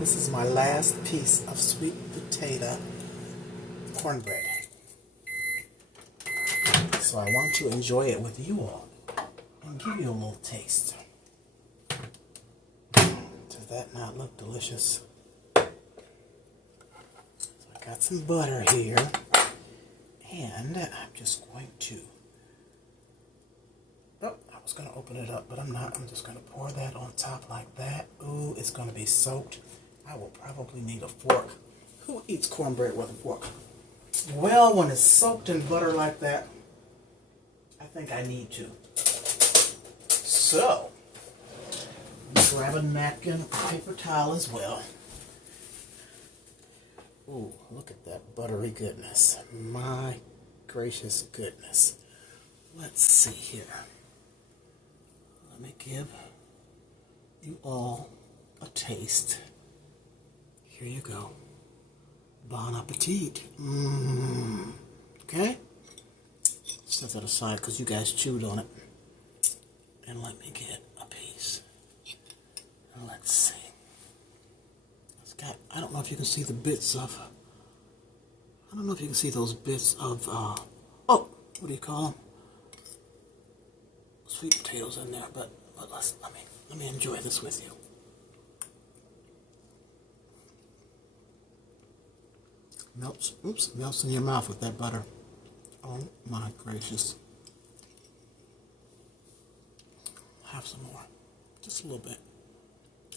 This is my last piece of sweet potato cornbread. So I want to enjoy it with you all and give you a little taste. Does that not look delicious? So I got some butter here, and I'm just going to, I was going to open it up, but I'm not. I'm just going to pour that on top like that. Ooh, it's going to be soaked. I will probably need a fork. Who eats cornbread with a fork? Well, when it's soaked in butter like that, I think I need to. So, grab a napkin, a paper towel as well. Ooh, look at that buttery goodness. My gracious goodness. Let's see here. Let me give you all a taste. Here you go. Bon appetit. Okay? Set that aside because you guys chewed on it. And let me get a piece. And let's see. It's got, I don't know if you can see the bits of, I don't know if you can see those bits of, what do you call them? Sweet potatoes in there, but let me enjoy this with you. Melts in your mouth with that butter. Oh my gracious. Have some more. Just a little bit.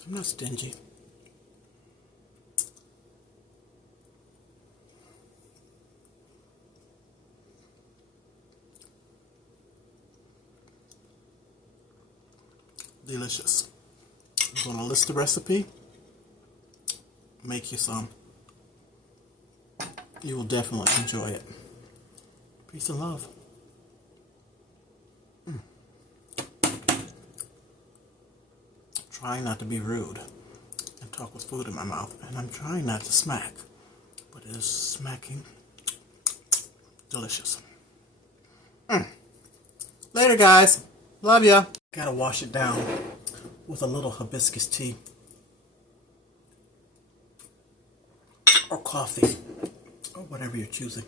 I'm not stingy. Delicious. I'm going to list the recipe. Make you some. You will definitely enjoy it. Peace and love. Trying not to be rude and talk with food in my mouth, and I'm trying not to smack, but it is smacking delicious. Later, guys. Love ya. Gotta wash it down with a little hibiscus tea or coffee or whatever you're choosing.